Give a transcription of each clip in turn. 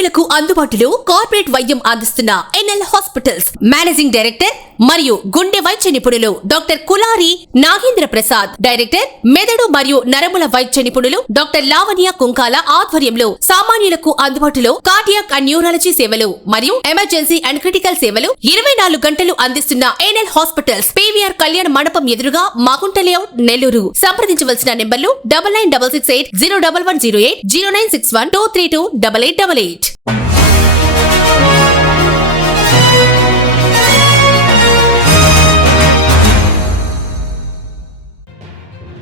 సామాన్యులకు అందుబాటులో కార్పొరేట్ వైద్యం అందిస్తున్న ఎన్ఎల్ హాస్పిటల్స్ మేనేజింగ్ డైరెక్టర్ మరియు గుండె వైద్య నిపుణులు డాక్టర్ కులారి నాగేంద్ర ప్రసాద్, డైరెక్టర్ మెదడు మరియు నరముల వైద్య నిపుణులు డాక్టర్ లావణ్య కుంకాల ఆధ్వర్యంలో సామాన్యులకు అందుబాటులో కార్డియాక్ అండ్ న్యూరాలజీ సేవలు మరియు ఎమర్జెన్సీ అండ్ క్రిటికల్ సేవలు 24 గంటలు అందిస్తున్న ఎన్ఎల్ హాస్పిటల్స్ పీవీఆర్ కళ్యాణ మండపం ఎదురుగా మాగుంట లేఅవుట్, నెల్లూరు. సంప్రదించవలసిన నెంబర్లు 9966801108, 0961232888.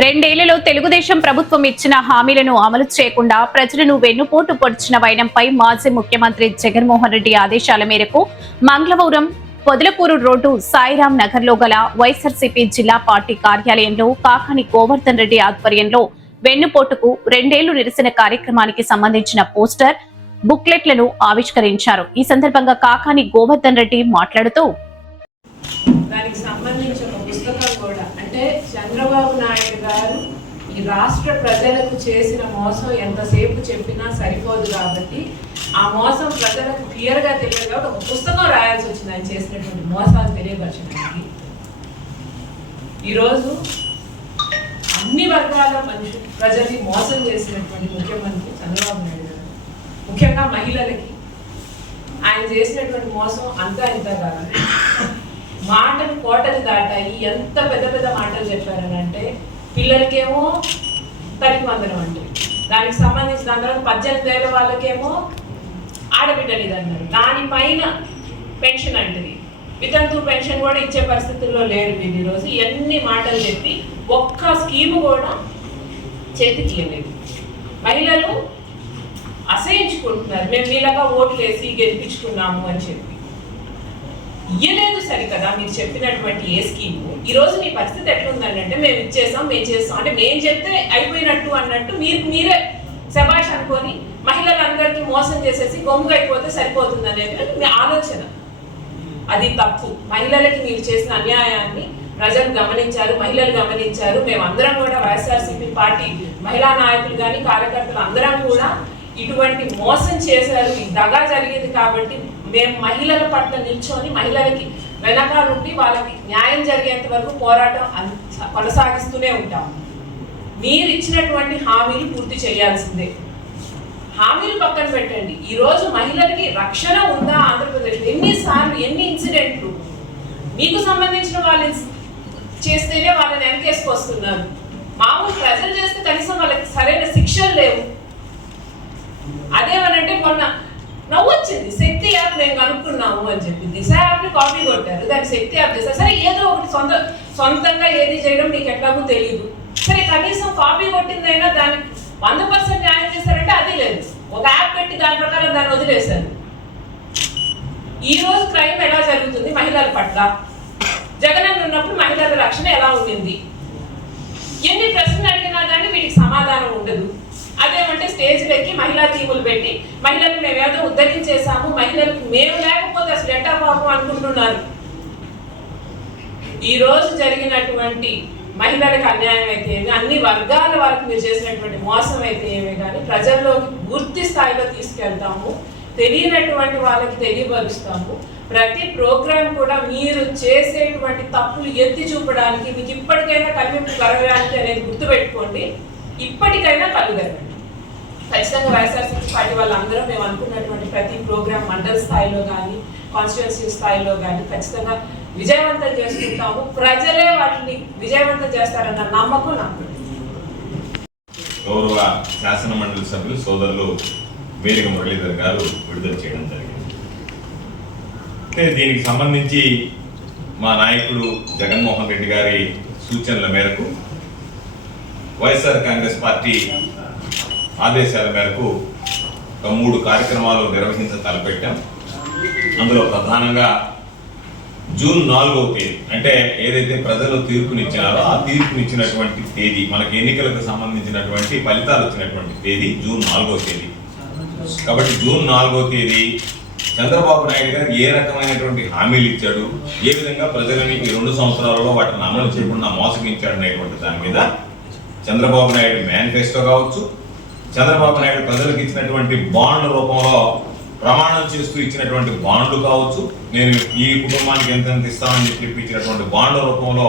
రెండేళ్లలో తెలుగుదేశం ప్రభుత్వం ఇచ్చిన హామీలను అమలు చేయకుండా ప్రజలను వెన్నుపోటు పొడిచిన వైనంపై మాజీ ముఖ్యమంత్రి జగన్మోహన్ రెడ్డి ఆదేశాల మేరకు మంగళవారం పొదలకూరు రోడ్డు సాయిరాం నగర్ లో గల వైఎస్ఆర్సీపీ జిల్లా పార్టీ కార్యాలయంలో కాకాని గోవర్ధన్ రెడ్డి ఆధ్వర్యంలో వెన్నుపోటుకు 2 ఏళ్లు నిరసన కార్యక్రమానికి సంబంధించిన పోస్టర్, బుక్లెట్లను ఆవిష్కరించారు. ఈ సందర్భంగా కాకాని గోవర్ధన్ రెడ్డి మాట్లాడుతూ, దానికి సంబంధించి ఒక పుస్తకం కూడా, అంటే చంద్రబాబు నాయుడు గారు ఈ రాష్ట్ర ప్రజలకు చేసిన మోసం ఎంతసేపు చెప్పినా సరిపోదు కాబట్టి ఆ మోసం ప్రజలకు క్లియర్గా తెలియదు కాబట్టి ఒక పుస్తకం రాయాల్సి వచ్చింది ఆయన చేసినటువంటి మోసాలు తెలియపరచడానికి. ఈరోజు అన్ని వర్గాల ప్రజల్ని మోసం చేసినటువంటి ముఖ్యమంత్రి చంద్రబాబు నాయుడు గారు, ముఖ్యంగా మహిళలకి ఆయన చేసినటువంటి మోసం అంతా ఇంత కాదు. మాటలు కోటలు దాటాయి. ఎంత పెద్ద పెద్ద మాటలు చెప్పారని అంటే, పిల్లలకేమో తల్లికి వందనం అంటే, దానికి సంబంధించిన అందరం 18 ఏళ్ళ వాళ్ళకేమో ఆడబిడ్డలు ఇది అన్నారు. దానిపైన పెన్షన్ అంటది, వితంతు పెన్షన్ కూడా ఇచ్చే పరిస్థితుల్లో లేరు వీళ్ళు. ఈరోజు ఎన్ని మాటలు చెప్పి ఒక్క స్కీము కూడా చేతికి ఇవ్వలేదు. మహిళలు అసహించుకుంటున్నారు, మేము వీళ్ళగా ఓట్లు వేసి గెలిపించుకున్నాము అని చెప్పి. ఇయ్యలేదు సరికదా మీరు చెప్పినటువంటి ఏ స్కీము. ఈరోజు మీ పరిస్థితి ఎట్లుందండి అంటే, మేము ఇచ్చేసాం, మేము చేస్తాం అంటే, మేము చెప్తే అయిపోయినట్టు అన్నట్టు మీరే శబాష్ అనుకొని మహిళలందరికీ మోసం చేసేసి గొమ్ముగా అయిపోతే సరిపోతుంది అనేది మీ ఆలోచన. అది తప్పు. మహిళలకి మీరు చేసిన అన్యాయాన్ని ప్రజలు గమనించారు, మహిళలు గమనించారు. మేమందరం కూడా వైఎస్ఆర్సీపీ పార్టీ మహిళా నాయకులు కానీ కార్యకర్తలు అందరం కూడా ఇటువంటి మోసం చేశారు, ఈ దగా జరిగింది కాబట్టి మేము మహిళల పట్ల నిల్చొని మహిళలకి వెనకాలండి వాళ్ళకి న్యాయం జరిగేంత వరకు పోరాటం కొనసాగిస్తూనే ఉంటాము. మీరు ఇచ్చినటువంటి హామీలు పూర్తి చేయాల్సిందే. హామీలు పక్కన పెట్టండి. ఈరోజు మహిళలకి రక్షణ ఉందా ఆంధ్రప్రదేశ్? ఎన్నిసార్లు ఎన్ని ఇన్సిడెంట్లు మీకు సంబంధించిన వాళ్ళు చేస్తేనే వాళ్ళని వెనకేసుకొస్తున్నారు. మామూలు ప్రజలు చేస్తే కనీసం వాళ్ళకి సరైన శిక్షలు లేవు. అదేమనంటే మొన్న నవ్వొచ్చింది, శక్తి యాప్ మేము కనుక్కున్నాము అని చెప్పి దిశ యాప్ని కాపీ కొట్టారు, దాన్ని శక్తి యాప్ చేస్తారు. సరే ఏదో ఒకటి సొంతంగా ఏది చేయడం మీకు ఎట్లాగో తెలియదు. సరే కనీసం కాపీ కొట్టిందైనా దానికి 100% న్యాయం చేస్తారంటే అది లేదు. ఒక యాప్ పెట్టి దాని ప్రకారం దాన్ని వదిలేశారు. ఈరోజు క్రైమ్ ఎలా జరుగుతుంది మహిళల పట్ల? జగనన్న ఉన్నప్పుడు మహిళల రక్షణ ఎలా ఉండింది? ఎన్ని ప్రశ్నలు అడిగినా కానీ వీటికి సమాధానం ఉండదు. అదేమంటే స్టేజ్లు ఎక్కి మహిళా టీములు పెట్టి మహిళలు మేమేదో ఉద్ధరించేసాము, మహిళలకు మేము లేకపోతే అసలు ఎట్టా పాపం అనుకుంటున్నారు. ఈ రోజు జరిగినటువంటి మహిళలకు అన్యాయం అయితే ఏమి, అన్ని వర్గాల వారికి మీరు చేసినటువంటి మోసం అయితే ఏమి కానీ ప్రజల్లోకి పూర్తి స్థాయిలో తీసుకెళ్తాము. తెలియనటువంటి వాళ్ళకి తెలియపరుస్తాము. ప్రతి ప్రోగ్రామ్ కూడా మీరు చేసేటువంటి తప్పులు ఎత్తి చూపడానికి, మీకు ఇప్పటికైనా కల్పింపు కలగడానికి అనేది గుర్తుపెట్టుకోండి. ఇప్పటికైనా కలుగరండి. ఖచ్చితంగా వైఎస్ఆర్సీపీ పార్టీ వాళ్ళందరూ మేము అనుకున్నటువంటి ప్రతి ప్రోగ్రామ్ మండల స్థాయిలో కానీ కాన్స్టిట్యున్సీ స్థాయిలో కానీ ఖచ్చితంగా విజయవంతం చేసుకుంటాము. ప్రజలే వాటిని విజయవంతం చేస్తారన్న నమ్మకం నాకు. గౌరవ శాసన మండలి సభ్యులు సోదరులు వేదిక మురళీధర్ గారు విడుదల చేయడం జరిగింది. దీనికి సంబంధించి మా నాయకుడు జగన్మోహన్ రెడ్డి గారి సూచనల మేరకు వైఎస్ఆర్ కాంగ్రెస్ పార్టీ ఆదేశాల మేరకు ఒక 3 కార్యక్రమాలు నిర్వహించ తలపెట్టాం. అందులో ప్రధానంగా జూన్ 4వ తేదీ, అంటే ఏదైతే ప్రజలు తీర్పునిచ్చారో ఆ తీర్పునిచ్చినటువంటి తేదీ, మనకి ఎన్నికలకు సంబంధించినటువంటి ఫలితాలు వచ్చినటువంటి తేదీ జూన్ 4వ తేదీ. కాబట్టి జూన్ 4వ తేదీ చంద్రబాబు నాయుడు గారు ఏ రకమైనటువంటి హామీలు ఇచ్చాడు, ఏ విధంగా ప్రజలని ఈ 2 సంవత్సరాలలో వాటిని అమలు చేయకుండా మోసగించాడు అనేటువంటి దాని మీద చంద్రబాబు నాయుడు మేనిఫెస్టో కావచ్చు, చంద్రబాబు నాయుడు ప్రజలకు ఇచ్చినటువంటి బాండ్ల రూపంలో ప్రమాణం చేస్తూ ఇచ్చినటువంటి బాండ్లు కావచ్చు, నేను ఈ కుటుంబానికి ఎంత ఇస్తామని చెప్పి ఇచ్చినటువంటి బాండ్ల రూపంలో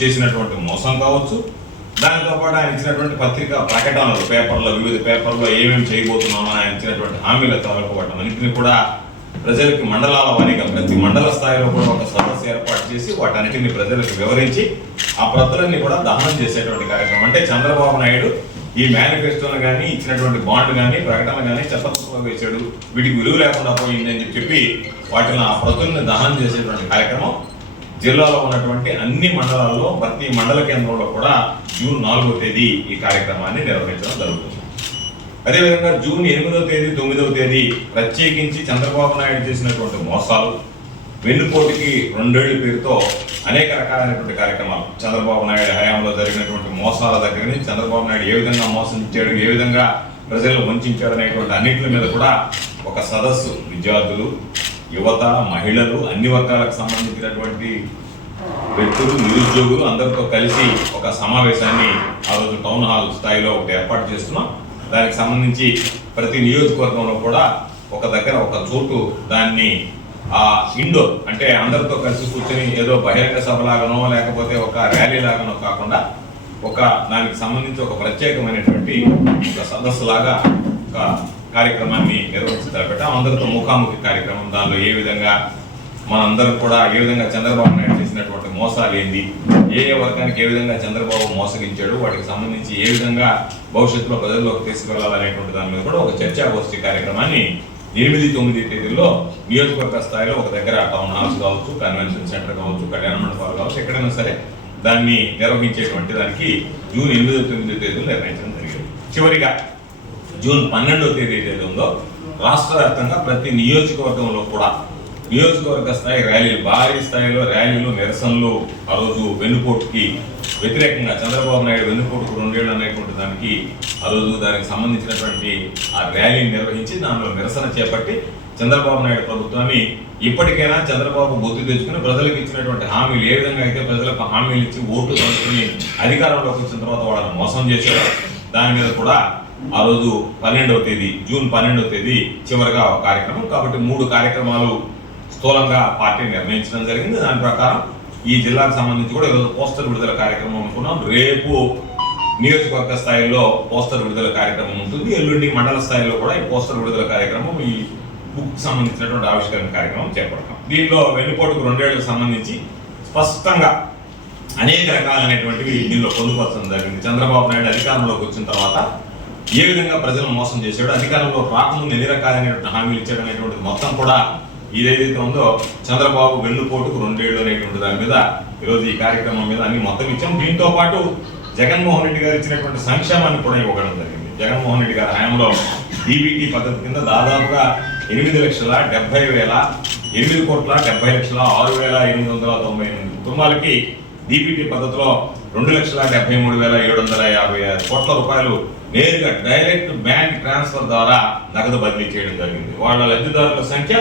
చేసినటువంటి మోసం కావచ్చు, దానితో పాటు ఆయన ఇచ్చినటువంటి పత్రికా ప్రకటనలు పేపర్లో, వివిధ పేపర్లో ఏమేమి చేయబోతున్నామో ఆయన ఇచ్చినటువంటి హామీల తలపబడటం అన్నింటినీ కూడా ప్రజలకి మండలాల వారీగా ప్రతి మండల స్థాయిలో కూడా ఒక సదస్సు ఏర్పాటు చేసి వాటన్నిటిని ప్రజలకు వివరించి ఆ ప్రతులన్నీ కూడా దహనం చేసేటువంటి కార్యక్రమం. అంటే చంద్రబాబు నాయుడు ఈ మేనిఫెస్టోను కానీ ఇచ్చినటువంటి బాండ్ కానీ ప్రకటన కానీ చెత్తపుస్తలో వేసాడు, వీటికి విలువ లేకుండా పోయింది అని చెప్పి వాటిని ఆ ప్రతుల్ని దహనం చేసేటువంటి కార్యక్రమం జిల్లాలో ఉన్నటువంటి అన్ని మండలాల్లో ప్రతి మండల కేంద్రంలో కూడా జూన్ 4వ తేదీ ఈ కార్యక్రమాన్ని నిర్వహించడం జరుగుతుంది. అదేవిధంగా జూన్ 8వ తేదీ 9వ తేదీ ప్రత్యేకించి చంద్రబాబు నాయుడు చేసినటువంటి మోసాలు, వెన్నుపోటుకి 2 ఏళ్ల పేరుతో అనేక రకాలైనటువంటి కార్యక్రమాలు, చంద్రబాబు నాయుడు హయాంలో జరిగినటువంటి మోసాల దగ్గర నుంచి చంద్రబాబు నాయుడు ఏ విధంగా మోసం ఇచ్చాడు, ఏ విధంగా ప్రజలు వంచాడు అనేటువంటి అన్నింటి మీద కూడా ఒక సదస్సు విద్యార్థులు, యువత, మహిళలు, అన్ని వర్గాలకు సంబంధించినటువంటి వ్యక్తులు, నిరుద్యోగులు అందరితో కలిసి ఒక సమావేశాన్ని ఆ రోజు టౌన్ హాల్ స్థాయిలో ఒకటి ఏర్పాటు చేస్తున్నాం. దానికి సంబంధించి ప్రతి నియోజకవర్గంలో కూడా ఒక దగ్గర ఒక చోటు దాన్ని ఆ ఇండోర్ అంటే అందరితో కలిసి కూర్చొని ఏదో బహిరంగ సభలాగానో లేకపోతే ఒక ర్యాలీ లాగానో కాకుండా ఒక దానికి సంబంధించి ఒక ప్రత్యేకమైనటువంటి ఒక సదస్సు లాగా ఒక కార్యక్రమాన్ని నిర్వహించి తలపెట్టాం. అందరితో ముఖాముఖి కార్యక్రమం, దానిలో ఏ విధంగా మనందరం కూడా ఏ విధంగా చంద్రబాబు నాయుడు చేసినటువంటి మోసాలు ఏంది, ఏ వర్గానికి ఏ విధంగా చంద్రబాబు మోసగించాడు, వాటికి సంబంధించి ఏ విధంగా భవిష్యత్తులో ప్రజల్లోకి తీసుకువెళ్ళాలనేటువంటి దాని మీద కూడా ఒక చర్చాగోష్ఠి కార్యక్రమాన్ని 8-9 తేదీల్లో నియోజకవర్గ స్థాయిలో ఒక దగ్గర టౌన్ హాల్స్ కావచ్చు, కన్వెన్షన్ సెంటర్ కావచ్చు, కళ్యాణ మండపాలు కావచ్చు, ఎక్కడైనా సరే దాన్ని నిర్వహించేటువంటి దానికి జూన్ 8-9 తేదీలు నిర్ణయించడం జరిగింది. చివరిగా జూన్ 12వ తేదీ ఏదైతే ఉందో రాష్ట్ర వ్యాప్తంగా ప్రతి నియోజకవర్గంలో కూడా నియోజకవర్గ స్థాయి ర్యాలీలు, భారీ స్థాయిలో ర్యాలీలు, నిరసనలు, ఆ రోజు వెన్నుపోటుకి వ్యతిరేకంగా చంద్రబాబు నాయుడు వెన్నుపోటుకు 2 ఏళ్ళు అనేటువంటి దానికి ఆ రోజు దానికి సంబంధించినటువంటి ఆ ర్యాలీని నిర్వహించి దానిలో నిరసన చేపట్టి చంద్రబాబు నాయుడు ప్రభుత్వాన్ని ఇప్పటికైనా చంద్రబాబు గుర్తు తెచ్చుకుని ప్రజలకు ఇచ్చినటువంటి హామీలు ఏ విధంగా అయితే ప్రజలకు హామీలు ఇచ్చి ఓట్లు తీసుకుని అధికారంలోకి వచ్చిన తర్వాత వాళ్ళని మోసం చేశారు, దాని మీద కూడా ఆ రోజు 12వ తేదీ జూన్ 12వ తేదీ చివరిగా ఒక కార్యక్రమం. కాబట్టి 3 కార్యక్రమాలు స్థూలంగా పార్టీ నిర్ణయించడం జరిగింది. దాని ప్రకారం ఈ జిల్లాకు సంబంధించి కూడా ఈరోజు పోస్టర్ విడుదల కార్యక్రమం అనుకున్నాం. రేపు నియోజకవర్గ స్థాయిలో పోస్టర్ విడుదల కార్యక్రమం ఉంటుంది. ఎల్లుండి మండల స్థాయిలో కూడా ఈ పోస్టర్ విడుదల కార్యక్రమం, ఈ బుక్ సంబంధించినటువంటి ఆవిష్కరణ కార్యక్రమం చేపడతాం. దీనిలో వెన్నుపోటుకు 2 ఏళ్లకు సంబంధించి స్పష్టంగా అనేక రకాలైనటువంటివి దీనిలో పొందుపరచడం జరిగింది. చంద్రబాబు నాయుడు అధికారంలోకి వచ్చిన తర్వాత ఏ విధంగా ప్రజలను మోసం చేశాడు, అధికారంలో రాకముందు ఎన్ని రకాలైనటువంటి హామీలు ఇచ్చాడు అనేటువంటిది మొత్తం కూడా ఏదైతే ఉందో చంద్రబాబు వెన్నుపోటుకు 2 ఏళ్ళు అనేటువంటి దాని మీద ఈరోజు ఈ కార్యక్రమం మీద అన్ని మొత్తం ఇచ్చాం. దీంతో పాటు జగన్మోహన్ రెడ్డి గారు ఇచ్చినటువంటి సంక్షేమాన్ని కూడా ఇవ్వడం జరిగింది. జగన్మోహన్ రెడ్డి గారి హయాంలో డీబీటీ పద్ధతి కింద దాదాపుగా 8,70,8,70,6,898 కుటుంబాలకి డీబీటీ పద్ధతిలో 2,73,756 కోట్ల రూపాయలు నేరుగా డైరెక్ట్ బ్యాంక్ ట్రాన్స్ఫర్ ద్వారా నగదు బదిలీ చేయడం జరిగింది. వాళ్ళ లబ్ధిదారుల సంఖ్య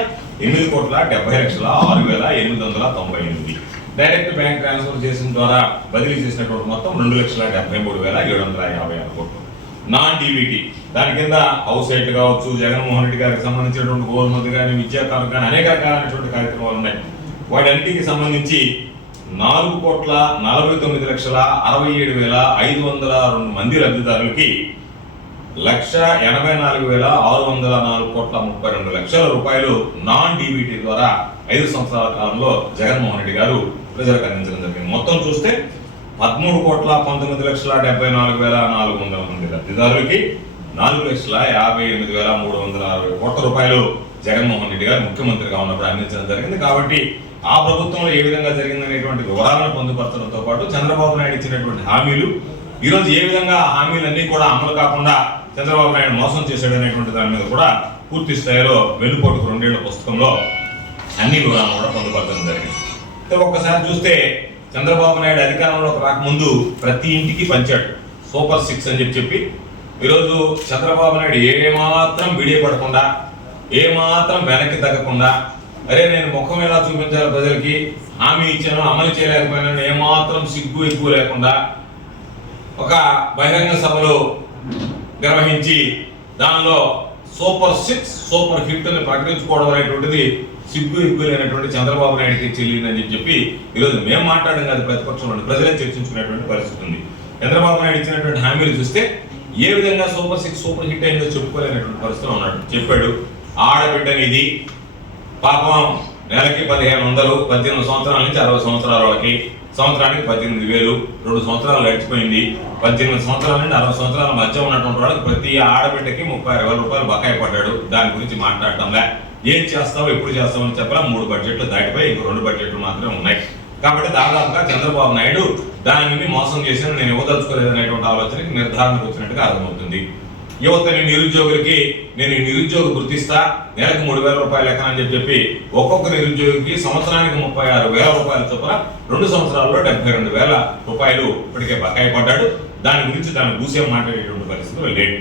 8,70,6,898. డైరెక్ట్ బ్యాంక్ ట్రాన్స్ఫర్ చేసిన ద్వారా బదిలీ చేసినటువంటి మొత్తం 2,73,756 కోట్లు. నాన్ డీబీటీ దాని కింద హౌస్ రైట్ కావచ్చు, జగన్మోహన్ రెడ్డి గారికి సంబంధించినటువంటి గోరుమతి కానీ, విద్యాకారులు కానీ అనేక రకాలైనటువంటి కార్యక్రమాలు ఉన్నాయి. వాటన్నిటికి సంబంధించి 4,49,67,502 మంది లబ్ధిదారులకి 1,84,604 కోట్ల 32 లక్షల రూపాయలు నాన్ డీబీటీ ద్వారా 5 సంవత్సరాల కాలంలో జగన్మోహన్ రెడ్డి గారు ప్రజలకు అందించడం జరిగింది. మొత్తం చూస్తే 13,19,74,400 మంది లబ్ధిదారులకి 4,58,360 కోట్ల రూపాయలు జగన్మోహన్ రెడ్డి గారు ముఖ్యమంత్రిగా ఉన్నప్పుడు అందించడం జరిగింది. కాబట్టి ఆ ప్రభుత్వంలో ఏ విధంగా జరిగిందనేటువంటి వివరాలను పొందుపరచడంతో పాటు చంద్రబాబు నాయుడు ఇచ్చినటువంటి హామీలు ఈరోజు ఏ విధంగా హామీలన్నీ కూడా అమలు కాకుండా చంద్రబాబు నాయుడు మోసం చేశాడు అనేటువంటి దాని మీద కూడా పూర్తి స్థాయిలో వెన్నుపోటుకు 2 ఏళ్ల పుస్తకంలో అన్ని వివరాలను కూడా పొందుపరచడం జరిగింది. ఒక్కసారి చూస్తే చంద్రబాబు నాయుడు అధికారంలోకి రాకముందు ప్రతి ఇంటికి పంచాడు సూపర్ 6 అని చెప్పి. ఈరోజు చంద్రబాబు నాయుడు ఏమాత్రం విడియపడకుండా, ఏమాత్రం వెనక్కి తగ్గకుండా, అరే నేను ముఖం ఎలా చూపించాలి ప్రజలకి, హామీ ఇచ్చాను అమలు చేయలేకపోయినాను ఏమాత్రం సిగ్గు ఎక్కువ లేకుండా ఒక బహిరంగ సభలో నిర్వహించి దానిలో సూపర్ 6 సూపర్ హిట్ అని ప్రకటించుకోవడం అనేటువంటిది సిగ్గు ఎక్కువైనటువంటి చంద్రబాబు నాయుడికి చెల్లిందని చెప్పి ఈరోజు మేము మాట్లాడడం కాదు, ప్రతిపక్షంలో ప్రజలే చర్చించుకునేటువంటి పరిస్థితి ఉంది. చంద్రబాబు నాయుడు ఇచ్చినటువంటి హామీలు చూస్తే ఏ విధంగా సూపర్ 6 సూపర్ హిట్ అయిందో చెప్పుకోలేనటువంటి పరిస్థితిలో ఉన్నాడు. చెప్పాడు ఆడబిడ్డని ఇది పాపం నెలకి 1500, 18 సంవత్సరాల నుంచి 60 సంవత్సరాల వాళ్ళకి సంవత్సరానికి 18,000, 2 సంవత్సరాలు గడిచిపోయింది. 18 సంవత్సరాల నుండి 60 సంవత్సరాల మధ్య ఉన్నటువంటి వాళ్ళకి ప్రతి ఆడబిడ్డకి 36,000 రూపాయలు బకాయి పడ్డాడు. దాని గురించి మాట్లాడటంలే. ఏం చేస్తావు, ఎప్పుడు చేస్తామని చెప్పాలా. 3 బడ్జెట్లు దాటిపోయి ఇంకో 2 బడ్జెట్లు మాత్రమే ఉన్నాయి. కాబట్టి దాదాపుగా చంద్రబాబు నాయుడు దానిని మోసం చేసిన నేను ఇవ్వదలుచుకోలేదు అనేటువంటి ఆలోచనకి నిర్ధారణకు వచ్చినట్టుగా అర్థమవుతుంది. యువతని నిరుద్యోగులకి నేను ఈ నిరుద్యోగ గుర్తిస్తా, నెలకు 3,000 రూపాయలు లెక్కన అని చెప్పి ఒక్కొక్క నిరుద్యోగికి సంవత్సరానికి 36,000 రూపాయల చొప్పున 2 సంవత్సరాల్లో 72,000 రూపాయలు ఇప్పటికే బకాయి పడ్డాడు. దాని గురించి దాన్ని దూసేం మాట్లాడేటువంటి పరిస్థితులు లేడు.